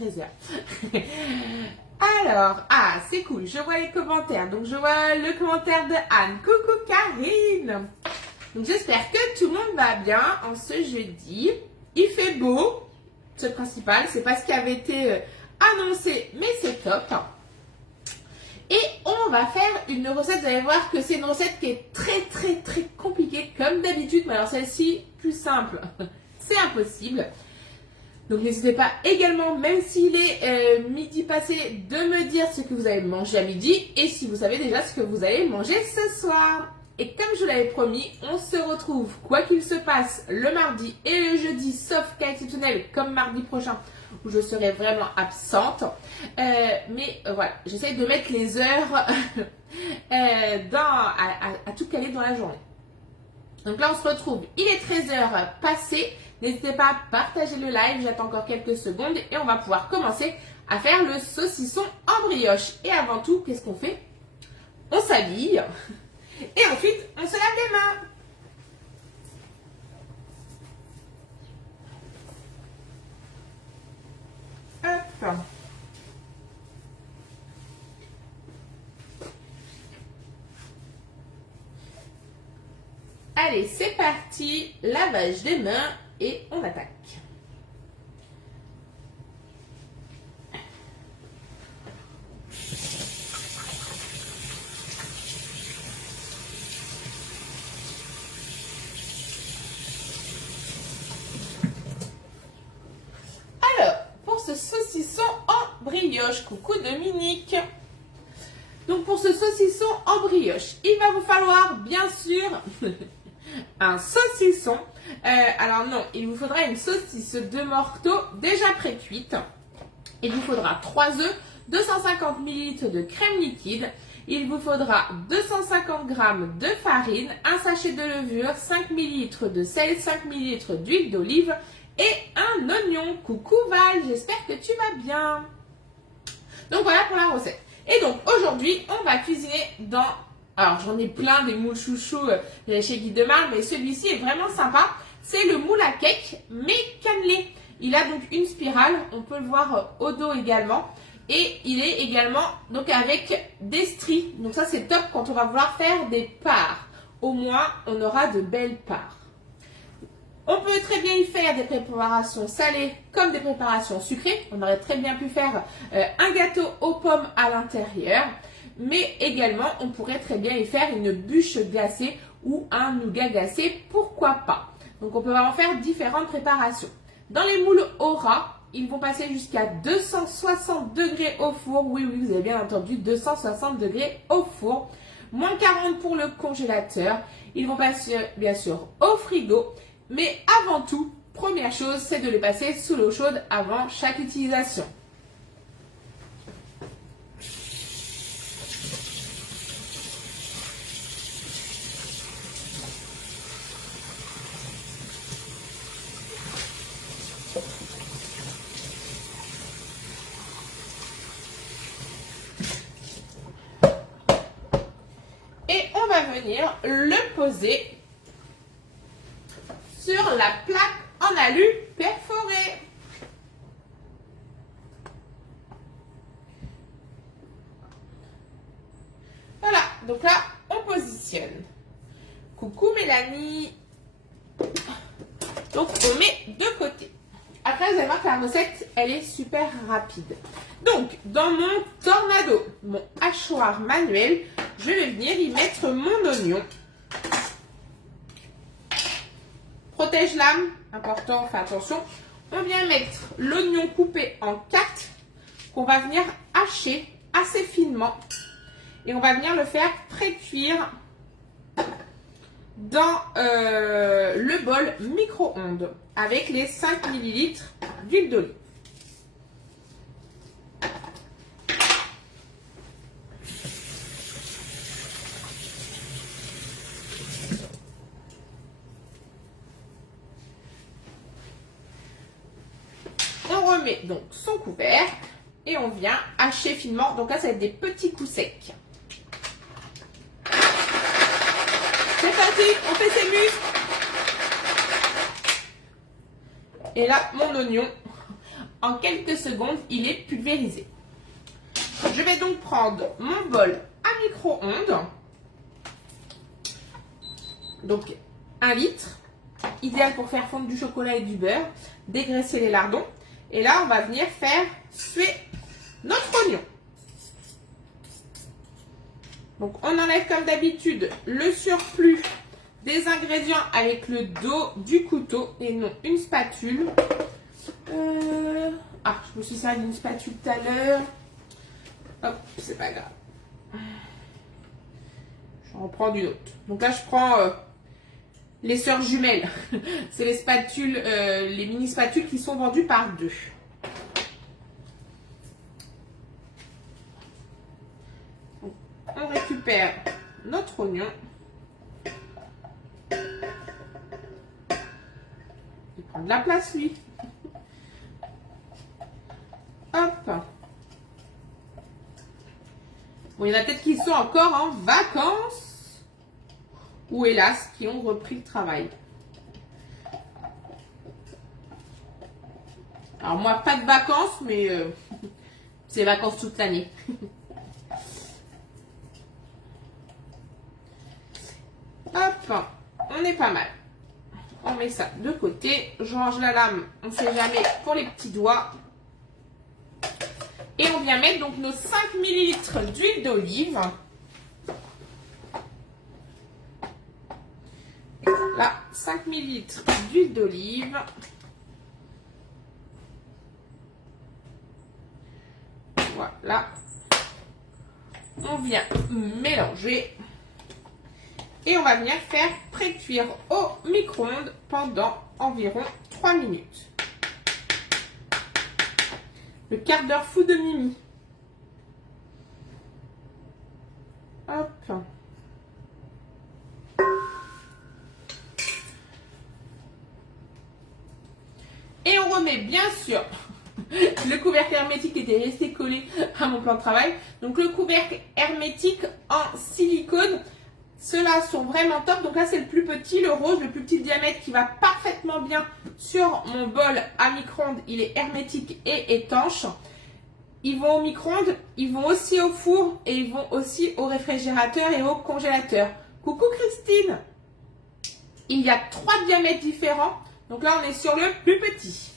13 h. Alors, c'est cool, je vois les commentaires. Donc, je vois le commentaire de Anne. Coucou Karine. Donc, j'espère que tout le monde va bien en ce jeudi. Il fait beau, c'est le principal. C'est pas ce qui avait été annoncé, mais c'est top. Et on va faire une recette. Vous allez voir que c'est une recette qui est très compliquée comme d'habitude. Mais alors, celle-ci, plus simple, c'est impossible. Donc n'hésitez pas également, même s'il est midi passé, de me dire ce que vous allez manger à midi et si vous savez déjà ce que vous allez manger ce soir. Et comme je vous l'avais promis, on se retrouve, quoi qu'il se passe, le mardi et le jeudi, sauf cas exceptionnel comme mardi prochain où je serai vraiment absente. Mais voilà, j'essaye de mettre les heures à tout caler dans la journée. Donc là, on se retrouve, il est 13 h passé. N'hésitez pas à partager le live, j'attends encore quelques secondes et on va pouvoir commencer à faire le saucisson en brioche. Et avant tout, qu'est-ce qu'on fait? On s'habille et ensuite, on se lave les mains. Hop. Allez, c'est parti, lavage des mains et on attaque. Alors, pour ce saucisson en brioche, coucou Dominique. Donc pour ce saucisson en brioche, il va vous falloir bien sûr un saucisson. Alors non, il vous faudra une saucisse de morteau déjà pré-cuite. Il vous faudra 3 œufs, 250 ml de crème liquide. Il vous faudra 250 g de farine, un sachet de levure, 5 ml de sel, 5 ml d'huile d'olive et un oignon. Coucou Val, j'espère que tu vas bien. Donc voilà pour la recette. Et donc aujourd'hui, on va cuisiner dans... Alors j'en ai plein des moules chouchous chez Guy Demar, mais celui-ci est vraiment sympa. C'est le moule à cake, mais cannelé. Il a donc une spirale, on peut le voir au dos également. Et il est également donc avec des stries. Donc ça c'est top quand on va vouloir faire des parts. Au moins, on aura de belles parts. On peut très bien y faire des préparations salées comme des préparations sucrées. On aurait très bien pu faire un gâteau aux pommes à l'intérieur. Mais également, on pourrait très bien y faire une bûche glacée ou un nougat glacé, pourquoi pas. Donc on peut vraiment faire différentes préparations. Dans les moules Aura, ils vont passer jusqu'à 260 degrés au four. Oui, vous avez bien entendu, 260 degrés au four. Moins 40 pour le congélateur. Ils vont passer bien sûr au frigo. Mais avant tout, première chose, c'est de les passer sous l'eau chaude avant chaque utilisation. Et on va venir le poser sur la plaque en alu perforée. Voilà, donc là, on positionne. Coucou Mélanie. Donc, on met de côté. Après, vous allez voir que la recette, elle est super rapide. Donc, dans mon tornado, mon hachoir manuel, je vais venir y mettre mon oignon. Protège lame, important, fais attention. On vient mettre l'oignon coupé en 4 qu'on va venir hacher assez finement. Et on va venir le faire pré-cuire dans le bol micro-ondes avec les 5 ml d'huile d'olive. On remet donc son couvercle et on vient hacher finement. Donc là, ça va être des petits coups secs. C'est parti, on fait ses muscles. Et là, mon oignon En quelques secondes, il est pulvérisé. Je vais donc prendre mon bol à micro-ondes. Donc 1 litre. Idéal pour faire fondre du chocolat et du beurre. Dégraisser les lardons. Et là, on va venir faire suer notre oignon. Donc, on enlève comme d'habitude le surplus des ingrédients avec le dos du couteau et non une spatule. Je me suis servi d'une spatule tout à l'heure. Hop, c'est pas grave. Je reprends d'une autre. Donc là, je prends les sœurs jumelles. C'est les spatules, les mini spatules qui sont vendues par 2. Donc, on récupère notre oignon. Il prend de la place, lui. Hop. Bon, il y en a peut-être qui sont encore en vacances ou hélas, qui ont repris le travail. Alors moi, pas de vacances, mais c'est vacances toute l'année. Hop, on est pas mal. On met ça de côté. Je range la lame, on ne sait jamais, pour les petits doigts. Et on vient mettre donc nos 5 ml d'huile d'olive. Là, 5 ml d'huile d'olive. Voilà. On vient mélanger. Et on va venir faire pré-cuire au micro-ondes pendant environ 3 minutes. Le quart d'heure fou de Mimi. Hop. Et on remet bien sûr le couvercle hermétique qui était resté collé à mon plan de travail. Donc le couvercle hermétique en silicone. Ceux-là sont vraiment top. Donc là, c'est le plus petit, le rose, le plus petit diamètre qui va parfaitement bien sur mon bol à micro-ondes. Il est hermétique et étanche. Ils vont au micro-ondes, ils vont aussi au four et ils vont aussi au réfrigérateur et au congélateur. Coucou Christine! Il y a 3 diamètres différents. Donc là, on est sur le plus petit.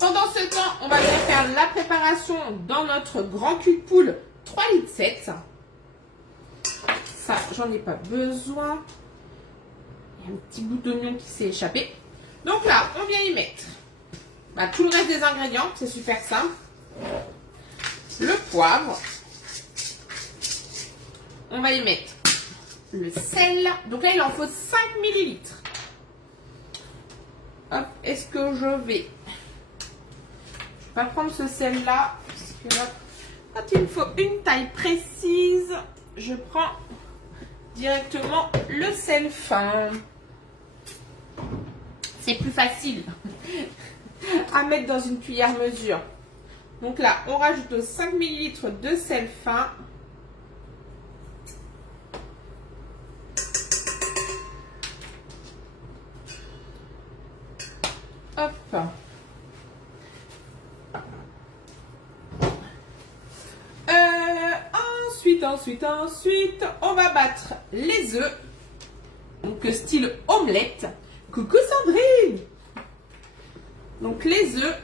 Pendant ce temps, on va bien faire la préparation dans notre grand cul de poule 3,7 litres. Ça, j'en ai pas besoin. Il y a un petit bout d'oignon qui s'est échappé. Donc là, on vient y mettre tout le reste des ingrédients. C'est super simple. Le poivre. On va y mettre le sel. Donc là, il en faut 5 millilitres. Hop, est-ce que je vais pas prendre ce sel là, parce que là, quand il me faut une taille précise, je prends directement le sel fin. C'est plus facile à mettre dans une cuillère mesure. Donc là, on rajoute 5 ml de sel fin. Hop. Ensuite, on va battre les œufs. Donc, style omelette. Coucou Sandrine! Donc, les œufs.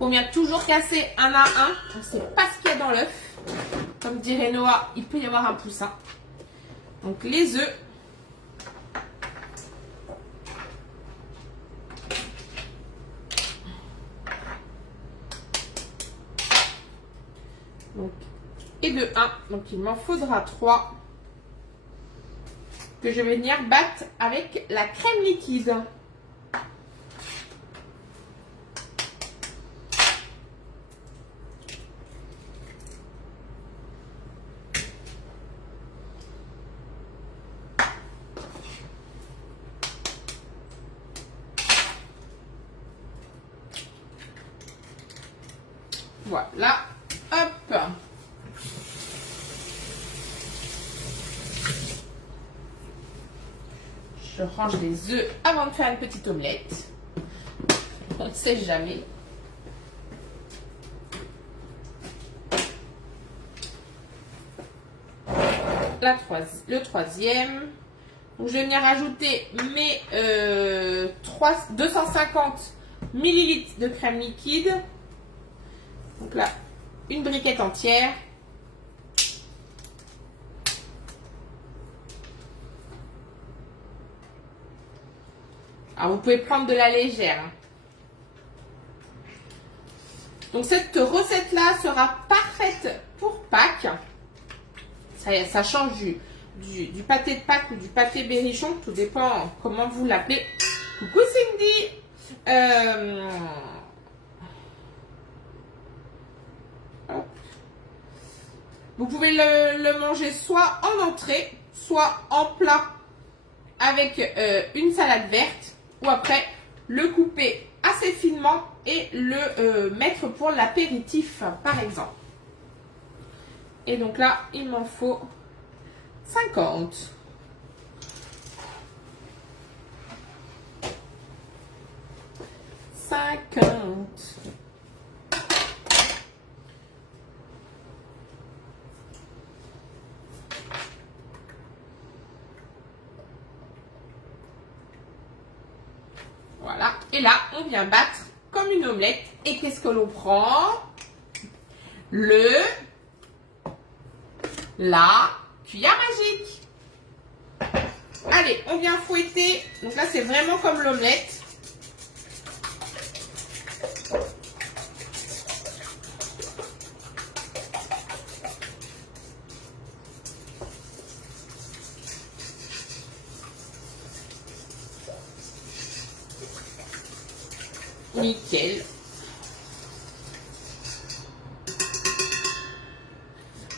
On vient toujours casser un à un. On ne sait pas ce qu'il y a dans l'œuf. Comme dirait Noah, il peut y avoir un poussin. Donc, les œufs. Donc, et de 1. Donc, il m'en faudra 3 que je vais venir battre avec la crème liquide. Voilà. Hop. Je range les œufs avant de faire une petite omelette. On ne sait jamais. Le troisième. Donc, je vais venir rajouter mes 250 ml de crème liquide. Donc là, une briquette entière. Alors, vous pouvez prendre de la légère. Donc, cette recette-là sera parfaite pour Pâques. Ça change du pâté de Pâques ou du pâté berrichon. Tout dépend comment vous l'appelez. Coucou Cindy. Vous pouvez le manger soit en entrée, soit en plat avec une salade verte. Ou après, le couper assez finement et le mettre pour l'apéritif, par exemple. Et donc là, il m'en faut 50. Voilà. Et là, on vient battre comme une omelette. Et qu'est-ce que l'on prend? La cuillère magique. Allez, on vient fouetter. Donc là, c'est vraiment comme l'omelette. Nickel.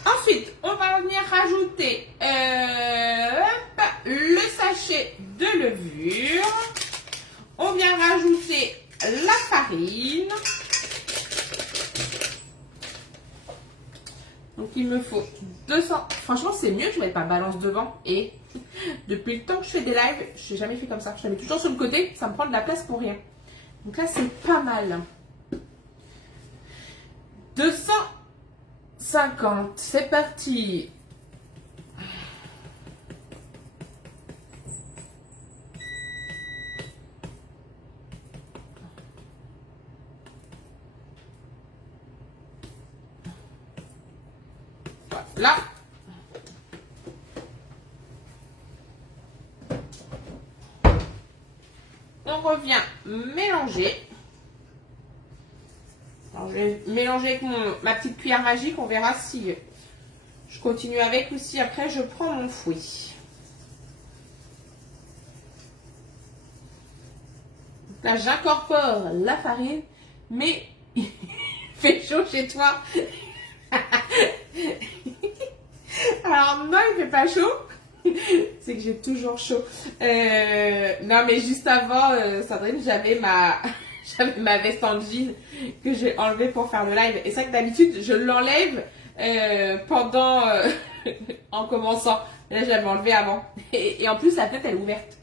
Ensuite, on va venir rajouter le sachet de levure. On vient rajouter la farine. Donc, il me faut 200. Franchement, c'est mieux que je ne mette pas balance devant. Et depuis le temps que je fais des lives, je n'ai jamais fait comme ça. Je la mets toujours sur le côté. Ça me prend de la place pour rien. Donc là, c'est pas mal. 250. C'est parti. Voilà. On revient mélanger. Alors, je vais mélanger avec ma petite cuillère magique. On verra si je continue avec ou si après je prends mon fouet. Donc là, j'incorpore la farine. Mais il fait chaud chez toi. Alors non, il fait pas chaud. C'est que j'ai toujours chaud. Non, mais juste avant, Sandrine, j'avais ma veste en jean que j'ai enlevée pour faire le live. Et c'est vrai que d'habitude, je l'enlève pendant en commençant. Là, je l'avais enlevée avant. Et en plus, la tête, elle est ouverte.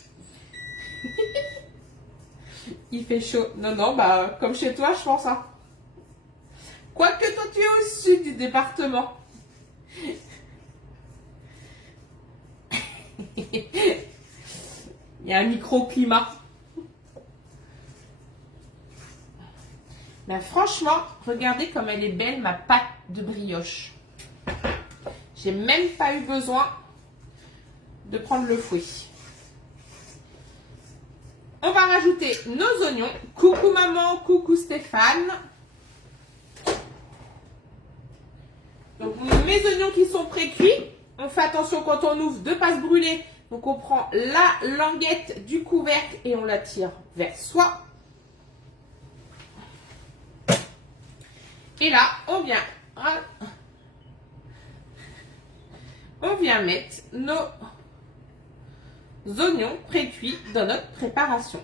Il fait chaud. Non, non, bah comme chez toi, je pense. Hein. Quoique toi, tu es au sud du département. Il y a un microclimat. Là, franchement, regardez comme elle est belle, ma pâte de brioche. J'ai même pas eu besoin de prendre le fouet. On va rajouter nos oignons. Coucou maman, coucou Stéphane. Donc mes oignons qui sont pré-cuits. On fait attention quand on ouvre de ne pas se brûler. Donc on prend la languette du couvercle et on la tire vers soi. Et là, on vient mettre nos oignons pré-cuits dans notre préparation.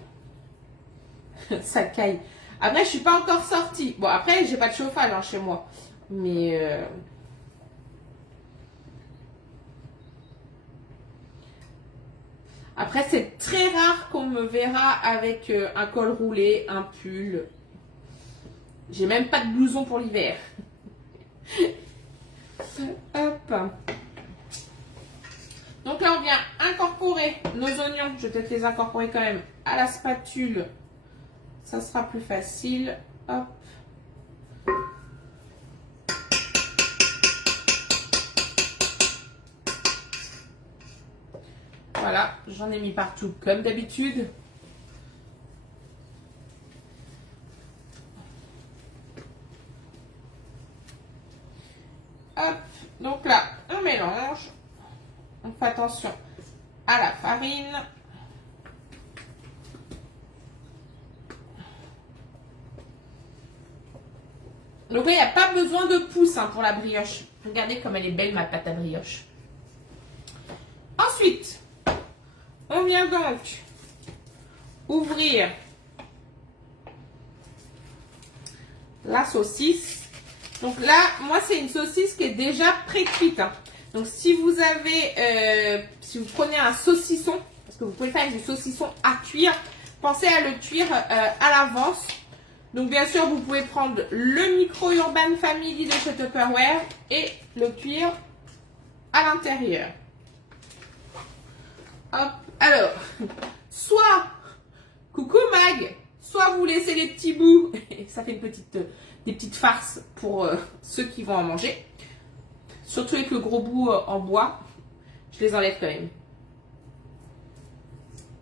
Ça caille. Après, je suis pas encore sortie. Bon, après, j'ai pas de chauffage hein, chez moi. Mais... Après, c'est très rare qu'on me verra avec un col roulé, un pull. J'ai même pas de blouson pour l'hiver. Hop. Donc là, on vient incorporer nos oignons. Je vais peut-être les incorporer quand même à la spatule. Ça sera plus facile. Hop. Voilà, j'en ai mis partout comme d'habitude. Hop, donc là, on mélange. On fait attention à la farine. Donc là, il n'y a pas besoin de pouce hein, pour la brioche. Regardez comme elle est belle, ma pâte à brioche. Ensuite, on vient donc ouvrir la saucisse. Donc là, moi, c'est une saucisse qui est déjà pré-cuite. Hein. Donc, si vous avez, si vous prenez un saucisson, parce que vous pouvez faire du saucisson à cuire, pensez à le cuire à l'avance. Donc, bien sûr, vous pouvez prendre le Micro Urban Family de chez Tupperware et le cuire à l'intérieur. Hop, alors, soit, coucou Mag, soit vous laissez les petits bouts, et ça fait des petites farces pour ceux qui vont en manger. Surtout avec le gros bout en bois, je les enlève quand même.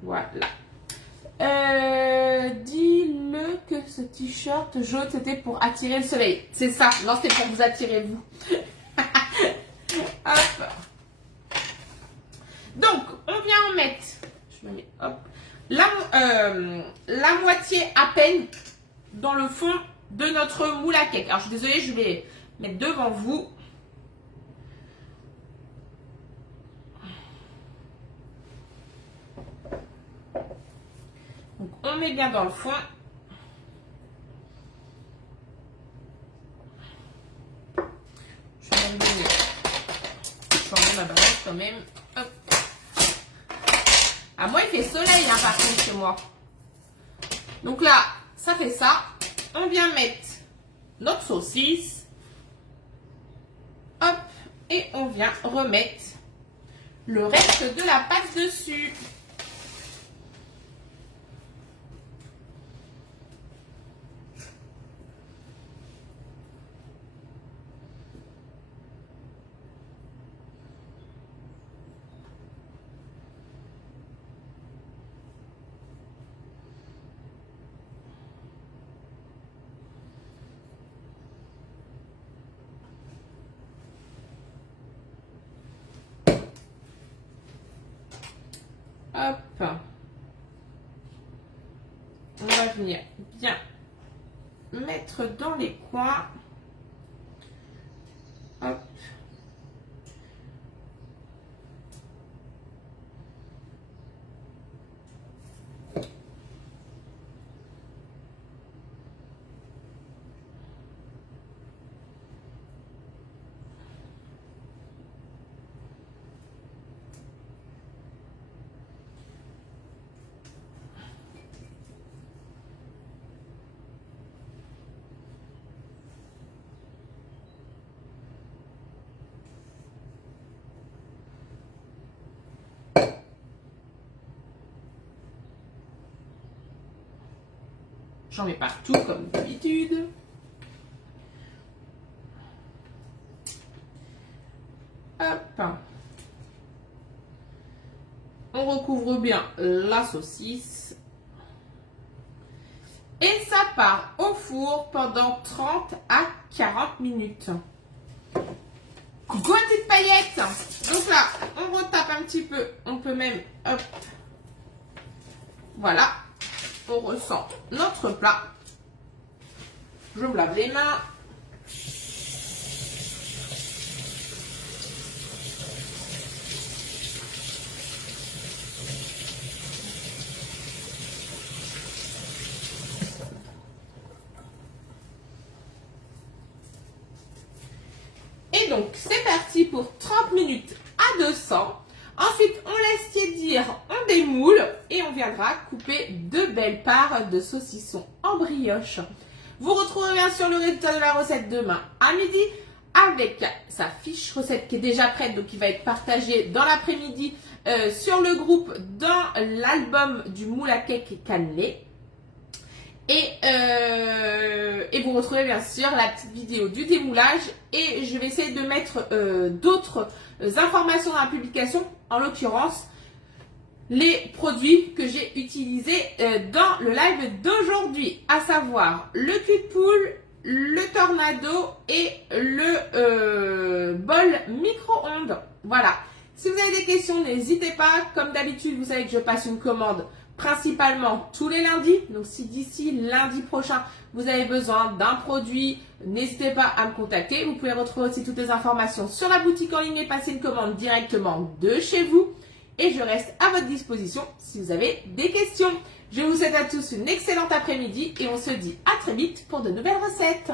Voilà. Dis-le que ce t-shirt jaune c'était pour attirer le soleil. C'est ça, non c'est pour vous attirer vous. Hop. Donc, on vient en mettre, je me mets, hop, la moitié à peine dans le fond de notre moule à cake. Alors, je suis désolée, je vais mettre devant vous. Donc, on met bien dans le fond. Je vais changer ma balance quand même. Hop. Ah, moi, il fait soleil, hein, par contre, chez moi. Donc là, ça fait ça. On vient mettre notre saucisse. Hop. Et on vient remettre le reste de la pâte dessus. Hop. On va venir bien mettre dans les coins. Hop. J'en mets partout comme d'habitude. Hop. On recouvre bien la saucisse. Et ça part au four pendant 30 à 40 minutes. Coucou ma petite paillette. Donc là, on retape un petit peu. On peut même, hop. Voilà. On ressent notre plat. Je me lave les mains. pour 30 minutes à 200. Ensuite, on laisse tiédir, on démoule et on viendra couper 2 belles parts de saucisson en brioche. Vous retrouverez bien sûr le résultat de la recette demain à midi avec sa fiche recette qui est déjà prête, donc qui va être partagée dans l'après-midi sur le groupe dans l'album du moule à cake cannelé. Et vous retrouvez bien sûr la petite vidéo du démoulage et je vais essayer de mettre d'autres informations dans la publication, en l'occurrence les produits que j'ai utilisés dans le live d'aujourd'hui, à savoir le cul de poule, le tornado et le bol micro-ondes. Voilà. Si vous avez des questions, n'hésitez pas. Comme d'habitude, vous savez que je passe une commande principalement tous les lundis. Donc si d'ici lundi prochain, vous avez besoin d'un produit, n'hésitez pas à me contacter. Vous pouvez retrouver aussi toutes les informations sur la boutique en ligne et passer une commande directement de chez vous. Et je reste à votre disposition si vous avez des questions. Je vous souhaite à tous une excellente après-midi et on se dit à très vite pour de nouvelles recettes.